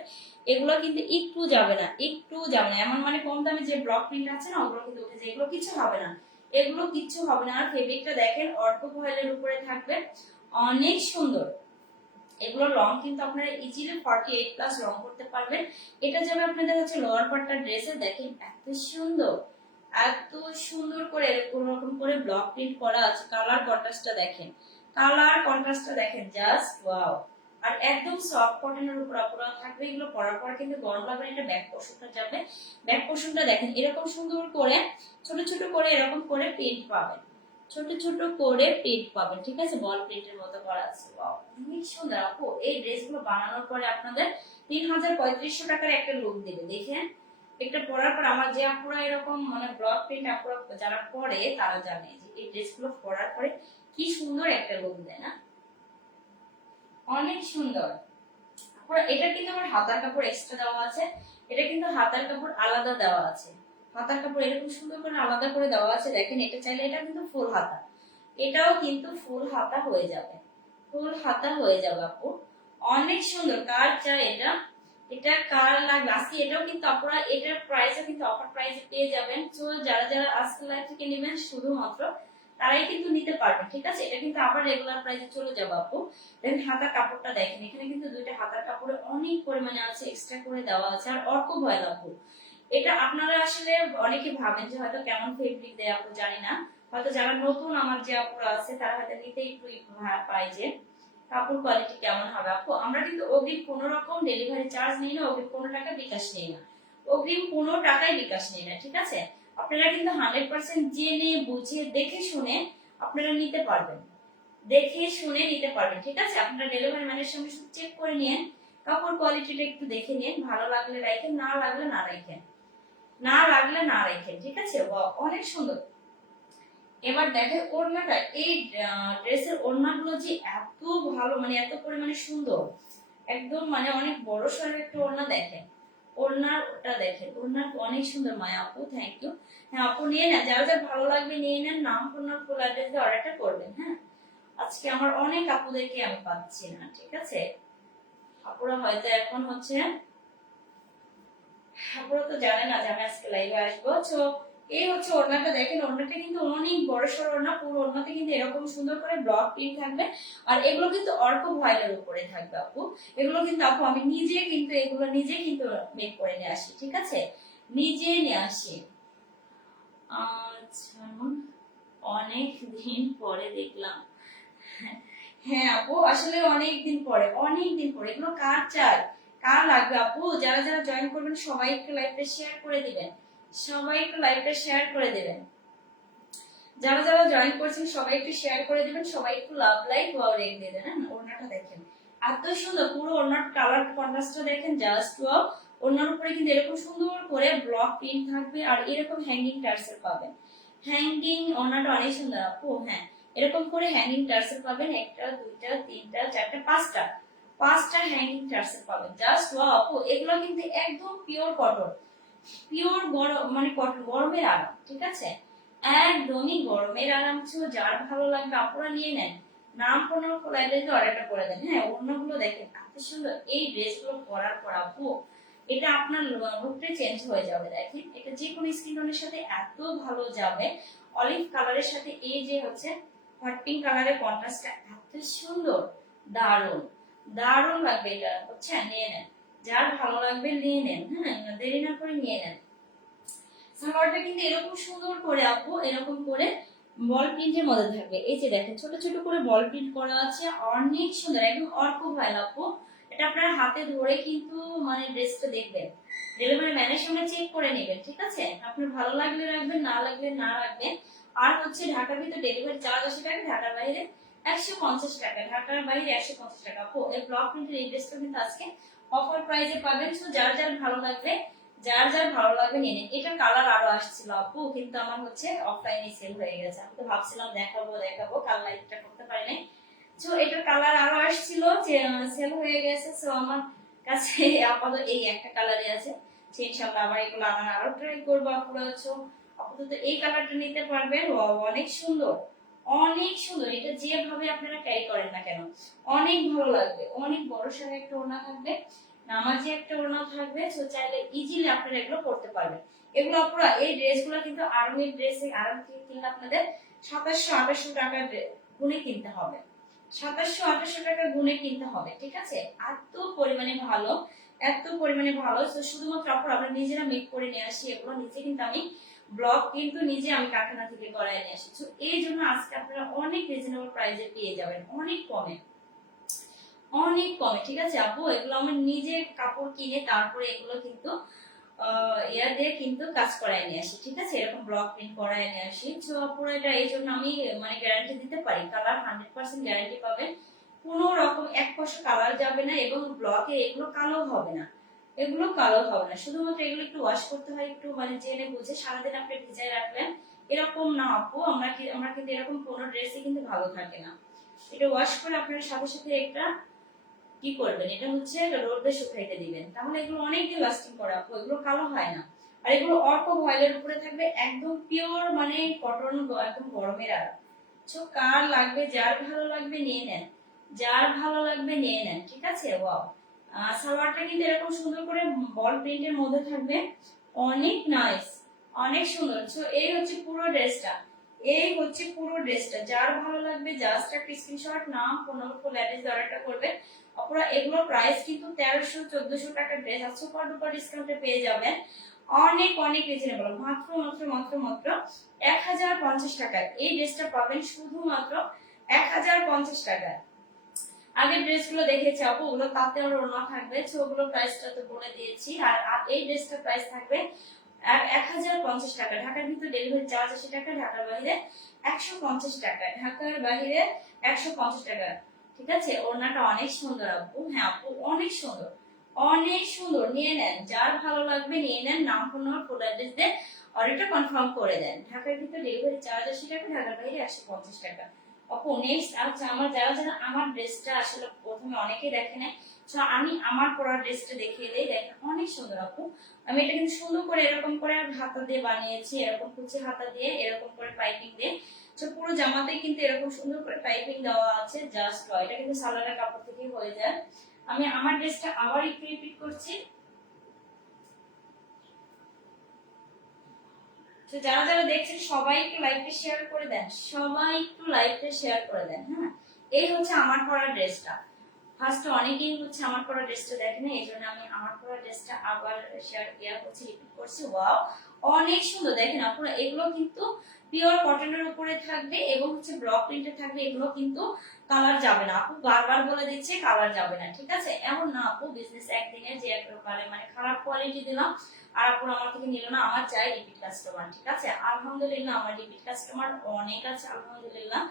এগুলো কিন্তু একটু যাবে না, একটু যাবে না। এমন মানে কম দামে যে ব্লক প্রিন্ট আছে না, ওগুলো কিন্তু উঠে যায়, এগুলো কিছু হবে না, এগুলো কিচ্ছু হবে না। আর ফেব্রিকটা দেখেন অর্ক ভয়েলের উপরে থাকবে, অনেক সুন্দর। এগুলো রং কিন্তু আপনারা ইজিলি 48+ রং করতে পারবেন। এটা যাবে আপনাদের হচ্ছে লোয়ার পার্টটা ড্রেসে। দেখেন এত সুন্দর, এত সুন্দর করে এরকম রকম করে ব্লক প্রিন্ট করা আছে। কালার কন্ট্রাস্টটা দেখেন, কালার কন্ট্রাস্টটা দেখেন, জাস্ট ওয়াও। আর একদম সফট কটনের উপর পুরো থাকবে। এগুলো পরার পর কিন্তু গরম লাগবে না। এটা ব্যাক পোর্শনটা যাবে, ব্যাক পোর্শনটা দেখেন এরকম সুন্দর করে ছোট ছোট করে এরকম করে প্রিন্ট পাবেন, ছোট ছোট করে প্রিন্ট পাবেন, ঠিক আছে। বল প্রিন্টের মতো করা আছে। ওয়াও, অনেক সুন্দর আপু। এই ড্রেসগুলো বানানোর পরে আপনাদের 3500 টাকার একটা লুক দেবে। দেখেন একটা পরার পর আমার যে আপুরা এরকম মানে ব্লক প্রিন্ট আপুরা যারা পরে তারা জানে যে এই ড্রেসগুলো পরার পরে কি সুন্দর একটা লুক দেয় না, অনেক সুন্দর। আপুরা এটা কিন্তু আমার হাতার কাপড় এক্সট্রা দেওয়া আছে, এটা কিন্তু হাতার কাপড় আলাদা দেওয়া আছে। হাতার কাপড় এরকম সুন্দর করে আলাদা করে দেওয়া আছে। দেখেন এটা চাইলে এটা কিন্তু ফুল হাতা, এটাও কিন্তু ফুল হাতা হয়ে যাবে, ফুল হাতা হয়ে যাবে আপু, অনেক সুন্দর। কার চাই এটা, এটা কার লাগবে আজকে, এটাও কিন্তু আপনারা এটার প্রাইসও কিন্তু অফার প্রাইসে পেয়ে যাবেন। তো যারা যারা আজকে লাইভ থেকে নেবেন শুধুমাত্র তারাই কিন্তু নিতে পারবেন, ঠিক আছে। এটা কিন্তু আবার রেগুলার প্রাইসে চলে যাবে আপু। দেখেন হাতার কাপড়টা দেখেন, এখানে কিন্তু দুইটা হাতার কাপড়ে অনেক পরিমাণে আছে, এক্সট্রা করে দেওয়া আছে। আর অর্ক ভয়েল আপু, এটা আপনারা আসলে অনেকে ভাবেন যে হয়তো কেমন ফেব্রিক দেয় আপু, জানি না। হয়তো যারা নতুন আমার যে আপুরা আছে তারা হয়তো নিতে একটু পায় যে কাপড় কোয়ালিটি কেমন হবে আপু। আমরা কিন্তু অগ্রিম কোনো রকম ডেলিভারি চার্জ নেই না, অগ্রিম কোনো টাকা বিকাশ নেই না, অগ্রিম কোনো টাকাই বিকাশ নেই না, ঠিক আছে। আপনারা কিন্তু 100% জেনে বুঝে দেখে শুনে আপনারা নিতে পারবেন, দেখে শুনে নিতে পারবেন, ঠিক আছে। আপনারা ডেলিভারি ম্যানের সঙ্গে শুধু চেক করে নিন, কাপড় কোয়ালিটিটা একটু দেখে নিন, ভালো লাগলে রাখেন, না লাগলে না রাখেন, না লাগলে না রাখেন, ঠিক আছে। অনেক সুন্দর। এবার দেখে ওড়নাটা, এই ড্রেসের ওড়নাগুলো যে এত ভালো, মানে এত পরিমাণে সুন্দর, একদম মানে অনেক বড় সড়ো একটা ওড়না। দেখেন ওড়নার ওটা দেখেন, ওড়না অনেক সুন্দর। মায়া আপু থ্যাংক ইউ। হ্যাঁ আপু নিয়ে নেন, যারা যারা ভালো লাগবে নিয়ে নেন, নাম ওড়নার ফুল অ্যাড্রেস দিয়ে অর্ডারটা করবেন। হ্যাঁ আজকে আমার অনেক আপুদেরকে আমি পাচ্ছি না, ঠিক আছে। আপুরা হয়তো এখন হচ্ছে, আপুরা তো জানে না যে আমি আজকে লাইভে আসবো। তো এই হচ্ছে ওড়নাটা, দেখেন ওড়নাটা কিন্তু অনেক বড় সড়ো ওড়না, পুরো ওড়নাতে কিন্তু এরকম সুন্দর করে ব্লক প্রিন্ট থাকবে। আর এগুলো কিন্তু অর্ক ভয়েলের উপরে থাকবে আপু। এগুলো কিন্তু আপু আমি নিজে কিন্তু এগুলো নিজে কিন্তু মেক করে নিয়ে আসি, ঠিক আছে, নিজে নিয়ে আসি। আচ্ছা, অনেক দিন পরে দেখলাম। হ্যাঁ আপু আসলে অনেক দিন পরে, অনেক দিন পরে। এগুলো কার চাই, কার লাগবে আপু, যারা যারা জয়েন করবেন সবাই একটু লাইভটা শেয়ার করে দিবেন, সবাই একটু লাইভটা শেয়ার করে দিবেন। যারা যারা জয়েন করছেন সবাই একটু শেয়ার করে দিবেন, সবাই একটু লাভ লাইক ওয়াও রেখ দিয়ে দেন। হ্যাঁ ওড়নাটা দেখেন এত সুন্দর, পুরো ওড়নার কালার কন্ট্রাস্টটা দেখেন, জাস্ট ওয়াও। ওড়নার উপরে কিন্তু এরকম সুন্দর করে ব্লক প্রিন্ট থাকবে, আর এরকম হ্যাঙ্গিং টার্সেল পাবেন। হ্যাঙ্গিং ওড়নাটা অনেক সুন্দর আপু। হ্যাঁ এরকম করে হ্যাঙ্গিং টার্সেল পাবেন, একটা দুইটা তিনটা চারটা পাঁচটা, পাঁচটা হ্যাঙ্গিং টার্সেল পাবেন। জাস্ট ওয়াও আপু, এগুলো কিন্তু একদম পিওর কটন, পিওর গরম মানে কটন, গরমের আরাম, ঠিক আছে, একদমই গরমের আরাম। ছিল যার ভালো লাগবে আপনারা নিয়ে নেন। নাম কোনো লাইব্রেরি অর্ডারটা করে দেন। হ্যাঁ, অন্যগুলো দেখেন এত সুন্দর, এই ড্রেসগুলো পরার পর আপু এটা আপনার লুকটা চেঞ্জ হয়ে যাবে। দেখেন এটা যে কোনো স্কিন টোনের সাথে এত ভালো যাবে। অলিভ কালারের সাথে এই যে হচ্ছে হট পিঙ্ক কালারের কন্ট্রাস্টটা এত সুন্দর, দারুণ দারুণ লাগবে। এটা হচ্ছে নিয়ে নেন, যার ভালো লাগবে নিয়ে নেন। হ্যাঁ, দেরি না করে নিয়ে নেন। সালোয়ারটা কিন্তু এরকম সুন্দর করে আপু, এরকম করে বল প্রিন্টের মধ্যে থাকবে। এই যে দেখেন ছোট ছোট করে বল প্রিন্ট করা আছে, অনেক সুন্দর, একদম অর্ক ভাইল আপু। এটা আপনারা হাতে ধরে কিন্তু মানে ড্রেসটা দেখবেন, ডেলিভারি ম্যানের সঙ্গে চেক করে নেবেন, ঠিক আছে। আপনার ভালো লাগলে রাখবেন, না লাগলে না রাখবেন। আর হচ্ছে ঢাকার ভিতরে ডেলিভারি চার্জ 80 টাকা, ঢাকার বাইরে 150 টাকা, ঢাকার বাইরে 150 টাকা আপু। এই ব্লক প্রিন্টের এই ড্রেসটা কিন্তু আজকে অফার প্রাইসে পাবেন। তো যার যার ভালো লাগবে, যার যার ভালো লাগবে নিয়ে নিন। এটা কালার আরো আসছিল আপু, কিন্তু আমার হচ্ছে অফলাইনে সেল হয়ে গেছে। আমি তো ভাবছিলাম দেখাবো দেখাবো, কাল লাইভটা করতে পারি নাই। তো এটার কালার আরো আসছিল, যে সেল হয়ে গেছে। তো আমার কাছে আপাতত এই একটা কালারই আছে। ইনশাআল্লাহ আবার এগুলো আনার আরো ট্রাই করবো আপুরা। হচ্ছে আপাতত এই কালারটা নিতে পারবেন। অনেক সুন্দর, অনেক সুন্দর। এটা যেভাবে আপনারা ট্রাই করেন না কেন অনেক ভালো লাগবে। অনেক বড় সড়ো একটা ওড়না থাকবে, নামাজি একটা ওড়না থাকবে। তো চাইলে ইজিলি আপনারা এগুলো পড়তে পারবেন। এগুলো আপনারা এই ড্রেসগুলো কিন্তু আর্মির ড্রেস, আরাম থেকে কিনলে আপনাদের 2700-2800 টাকার গুণে কিনতে হবে, 2700-2800 টাকার গুণে কিনতে হবে, ঠিক আছে। এত পরিমাণে ভালো, এত পরিমাণে ভালো। তো শুধুমাত্র আপনারা আমরা নিজেরা মেক করে নিয়ে আসি এগুলো, নিজে কিন্তু আমি ব্লগ কিন্তু নিজে আমি কারখানা থেকে করাই নিয়ে আসি। তো এই জন্য আজকে আপনারা অনেক রিজনেবল প্রাইসে পেয়ে যাবেন, অনেক কমে, অনেক কমে, ঠিক আছে আপু। এগুলো আমার নিজে কাপড় কিনে তারপরে এগুলো কিন্তু এয়ার দিয়ে কিন্তু কাজ করাই নিয়ে আসি, ঠিক আছে। এরকম ব্লক প্রিন্ট করাই নিয়ে আসি। তো আপুরা এটা এই জন্য আমি মানে গ্যারান্টি দিতে পারি, কালার 100% গ্যারান্টি পাবেন। কোনো রকম এক পয়সা কালার যাবে না, এবং ব্লকে এগুলো কালো হবে না, এগুলো কালো হবে না। শুধুমাত্র এগুলো একটু ওয়াশ করতে হয়, একটু মানে জেনে বুঝে। সারাদিন আপনি ভিজায় রাখলেন এরকম না আপু, আমরা কিন্তু এরকম কোনো ড্রেসই কিন্তু ভালো থাকে না। এটা ওয়াশ করে আপনার সাথে সাথে একটা কি করবেন, এটা হচ্ছে রোদে শুকাইতে দিবেন, তাহলে এগুলো অনেকদিন লাস্টিং করে আপু, এগুলো কালো হয় না। আর এগুলো অল্প ভয়েলের উপরে থাকবে, একদম পিওর মানে কটন, একদম গরমের আরাম। তো কার লাগবে, যার ভালো লাগবে নিয়ে নেন, যার ভালো লাগবে নিয়ে নেন, ঠিক আছে। ওয়াও, সালোয়ারটা কিন্তু এরকম সুন্দর করে বল প্রিন্টের মধ্যে থাকবে, অনেক নাইস, অনেক সুন্দর। তো এই হচ্ছে পুরো ড্রেসটা, এই হচ্ছে পুরো ড্রেসটা। যার ভালো লাগবে জাস্ট একটা স্ক্রিনশট, নাম, ফোন নম্বর, ফুল অ্যাড্রেস অর্ডারটা করবে। আপনারা এগুলোর প্রাইস কিন্তু 1300-1400 টাকার ড্রেস আছে, সুপার ডুপার ডিসকাউন্টে পেয়ে যাবেন। অনেক অনেক রিজনেবল, মাত্র মাত্র মাত্র মাত্র 1050 টাকায় এই ড্রেসটা পাবেন, শুধুমাত্র 1050 টাকায়। আগের ড্রেসগুলো দেখেছি আপু, ওগুলো তাতে আর ওড়না থাকবে, তো ওগুলো প্রাইসটা তো বলে দিয়েছি। আর এই ড্রেসটার প্রাইস থাকবে 1050 টাকা। ঢাকার ভিতরে ডেলিভারি চার্জ 80 টাকা, ঢাকার বাইরে 150 টাকা, ঢাকার বাইরে 150 টাকা, ঠিক আছে। ওড়নাটা অনেক সুন্দর আপু, হ্যাঁ আপু অনেক সুন্দর, অনেক সুন্দর। নিয়ে নেন, যার ভালো লাগবে নিয়ে নেন। নাম, ফোন নম্বর, ফুল অ্যাড্রেস দিয়ে অর্ডারটা কনফার্ম করে দেন। ঢাকার ভিতরে ডেলিভারি চার্জ 80 টাকা, ঢাকার বাইরে 150 টাকা আপু। নেক্সট আচ্ছা, আমার যারা যারা আমার ড্রেসটা আসলে প্রথমে অনেকেই দেখে নেয়, তো আমি আমার পরা ড্রেসটা দেখিয়ে দেই। দেখেন অনেক সুন্দর আপু, আমি এটা কিন্তু সুন্দর করে এরকম করে হাতা দিয়ে বানিয়েছি, এরকম কুচি হাতা দিয়ে, এরকম করে পাইপিং দিয়ে। তো পুরো জামাতে কিন্তু এরকম সুন্দর করে পাইপিং দেওয়া আছে, জাস্ট এটা কিন্তু সালোয়ারের কাপড় থেকে হয়ে যায়। আমি আমার ড্রেসটা আবার একটু রিপিট করছি। তো যারা যারা দেখছেন সবাই একটু লাইভটা শেয়ার করে দেন, সবাই একটু লাইভটা শেয়ার করে দেন। হ্যাঁ, এই হচ্ছে আমার পরা ড্রেসটা। ফার্স্ট অনেকেই হচ্ছে আমার পরা ড্রেসটা দেখেন, এই জন্য আমি আমার পরা ড্রেসটা আবার শেয়ার করছি, রিপিট করছি। ওয়াও, অনেক সুন্দর। দেখেন আপনারা এগুলো কিন্তু পিওর কটনের উপরে থাকবে, এবং হচ্ছে ব্লক প্রিন্টে থাকবে। এগুলো কিন্তু কালার যাবে না আপু, বারবার বলে দিচ্ছে কালার যাবে না, ঠিক আছে। এমন না আপু বিজনেস একদিনে যে একবারে মানে খারাপ কোয়ালিটি দিলাম আর আপনার আমার থেকে নিল না। আমার চাই রিপিট কাস্টমার, ঠিক আছে। আলহামদুলিল্লাহ আমার রিপিট কাস্টমার অনেক আছে, আলহামদুলিল্লাহ।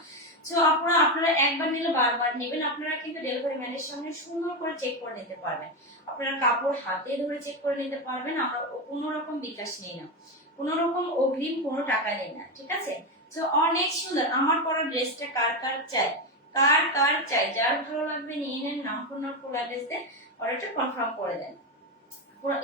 তো আপনারা একবার নিলে বারবার নেবেন। আপনারা কিন্তু ডেলিভারি ম্যানের সামনে সুন্দর করে চেক করে নিতে পারবেন, আপনারা কাপড় হাতে ধরে চেক করে নিতে পারবেন। আমরা কোনো রকম বিকাশ নেই না, কোনো রকম অগ্রিম কোনো টাকা নেই না, ঠিক আছে। তো অনেক সুন্দর আমার পরা ড্রেসটা কার কার চাই, কার কার চাই, যার ভালো লাগবে নিয়ে নেন। নাম, ফোন নম্বর, ফুল অ্যাড্রেস দিয়ে অর্ডারটা কনফার্ম করে দেন।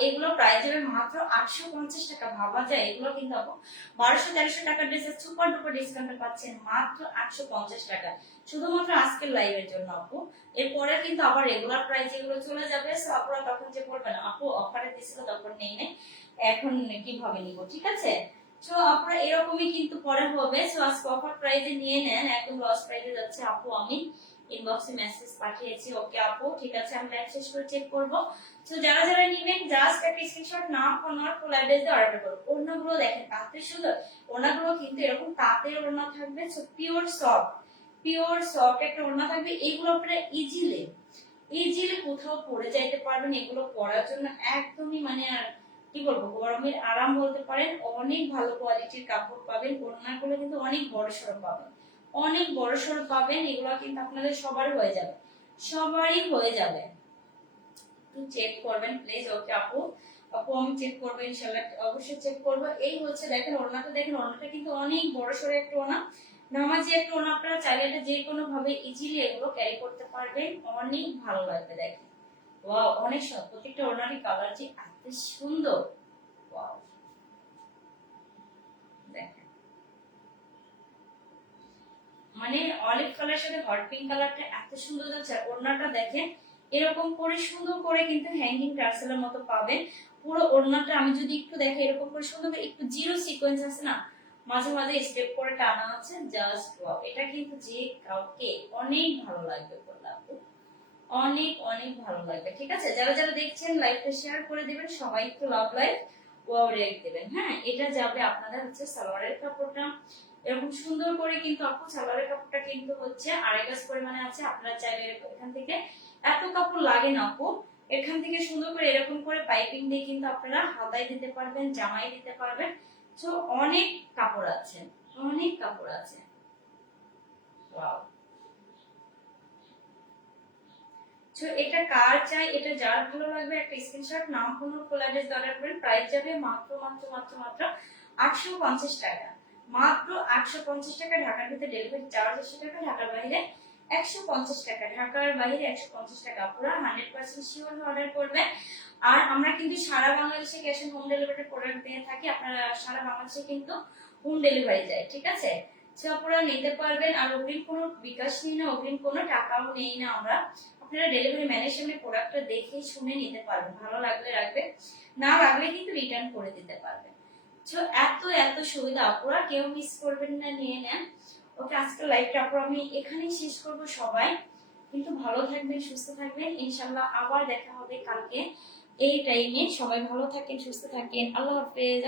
এগুলো প্রাইস যাবে মাত্র 850 টাকা। ভাবা যায় এগুলো কিন্তু আপু 1200-1300 টাকার ড্রেসের সুপার ডুপার ডিসকাউন্টে পাচ্ছেন মাত্র 850 টাকা, শুধুমাত্র আজকের লাইভের জন্য আপু। এরপরে কিন্তু আবার রেগুলার প্রাইস এগুলো চলে যাবে। সো আপনারা তখন যে বলবেন আপু অফারে দিছিল তখন নেই নাই, এখন কিভাবে নিব, ঠিক আছে? সো আপনারা এরকমই কিন্তু পরে হবে। সো আজকে অফার প্রাইসে নিয়ে নেন, একদম লস প্রাইসে যাচ্ছে আপু। আমি ইনবক্সে মেসেজ পাঠিয়েছি। ওকে আপু, ঠিক আছে, আমি লাইভ শেষ করে চেক করব। তো যারা যারা নেবেন জাস্ট একটা স্ক্রিনশট, নাম, ফোন নাম্বার, ফুল অ্যাড্রেস দিয়ে অর্ডার করুন। ওড়নাগুলো দেখেন তাতে সুন্দর, ওড়নাগুলো কিন্তু এরকম তাঁতের ওড়না থাকবে। সো পিওর সফট একটা ওড়না থাকবে। এগুলো আপনারা ইজিলি কোথাও পরে যাইতে পারবেন। এগুলো পরার জন্য একদমই মানে আর কি বলবো, গরমের আরাম বলতে পারেন। অনেক ভালো কোয়ালিটির কাপড় পাবেন। ওড়নাগুলো কিন্তু অনেক বড়সড় পাবেন, অনেক বড়সড় পাবেন। এগুলো কিন্তু আপনাদের সবারই হয়ে যাবে। চেক করবেন প্লিজ। ওকে আপু, আমি চেক করবো ইনশাআল্লাহ, অবশ্যই চেক করবো। এই হচ্ছে দেখেন ওড়নাটা, দেখেন ওড়নাটা কিন্তু অনেক বড় সড়ো একটা ওড়না, নামাজি একটা ওড়না। আপনারা চাইলে এটা যে কোনো ভাবে ইজিলি এগুলো ক্যারি করতে পারবেন, অনেক ভালো লাগবে। দেখেন ওয়াও, অনেক সুন্দর, প্রত্যেকটা ওড়নারই কালার যে এত সুন্দর। ওয়াও, দেখেন মানে অলিভ কালারের সাথে হট পিঙ্ক কালারটা এত সুন্দর যাচ্ছে। ওড়নাটা দেখেন এরকম করে সুন্দর করে কিন্তু হ্যাঙ্গিং টার্সেলের মতো পাবেন। পুরো ওড়নাটা আমি যদি একটু দেখে এরকম করে সুন্দর করে একটু জিরো সিকোয়েন্স আছে না, মাঝে মাঝে স্টেপ করে টানা আছে, জাস্ট ওয়াও। এটা কিন্তু যে কাউকে অনেক ভালো লাগবে, বললাম অনেক অনেক ভালো লাগবে। ঠিক আছে, যারা যারা দেখছেন লাইভটা শেয়ার করে দিবেন, সবাই একটু লাভ লাইভ ওয়াও রেট দিবেন। হ্যাঁ, এটা যাবে আপনাদের হচ্ছে সালোয়ারের কাপড়টা এরকম সুন্দর করে, কিন্তু আপু সালোয়ারের কাপড়টা কিন্তু হচ্ছে 2.5 গজ পরিমাণে আছে। আপনারা চাইলে এখান থেকে, এত কাপড় লাগে না আপু, এখান থেকে সুন্দর করে এরকম করে পাইপিং দিয়ে কিন্তু আপনারা হাতায় দিতে পারবেন, জামাই দিতে পারবেন। তো অনেক কাপড় আছে, অনেক কাপড় আছে। ওয়াও, তো এটা কার চাই, এটা যার ভালো লাগবে একটা স্ক্রিনশট, নাম, ফোন, ফুল অ্যাড্রেস অর্ডার করবেন। প্রাইস যাবে মাত্র মাত্র মাত্র মাত্র 850 টাকা, মাত্র 850 টাকা। ঢাকার ভিতরে ডেলিভারি চার্জ 80 টাকা, ঢাকার বাইরে 150 টাকা, ঢাকার বাইরে 150 টাকা। পুরো 100% শিওর অর্ডার করবেন। আর আমরা কিন্তু সারা বাংলাদেশে cash on home delivery product দিয়ে থাকি। আপনারা সারা বাংলাদেশে কিন্তু হোম ডেলিভারি যায়, ঠিক আছে? সো আপনারা নিতে পারবেন। আর অগ্রিম কোনো বিকাশ নেই না, অগ্রিম কোনো টাকাও নেই না আমরা। আপনারা ডেলিভারি ম্যানের সামনে প্রোডাক্টটা দেখে শুনে নিতে পারবেন, ভালো লাগলে রাখবে, না লাগলে কিন্তু রিটার্ন করে দিতে পারবেন। তো এত এত সুবিধা আপনারা কেউ মিস করবেন না, নিয়ে নেন। ওকে, আজকের লাইভটা আপনারা আমি এখানেই শেষ করব। সবাই কিন্তু ভালো থাকবেন, সুস্থ থাকবেন। ইনশাআল্লাহ আবার দেখা হবে কালকে এই টাইমে। সবাই ভালো থাকেন, সুস্থ থাকেন। আল্লাহ হাফেজ।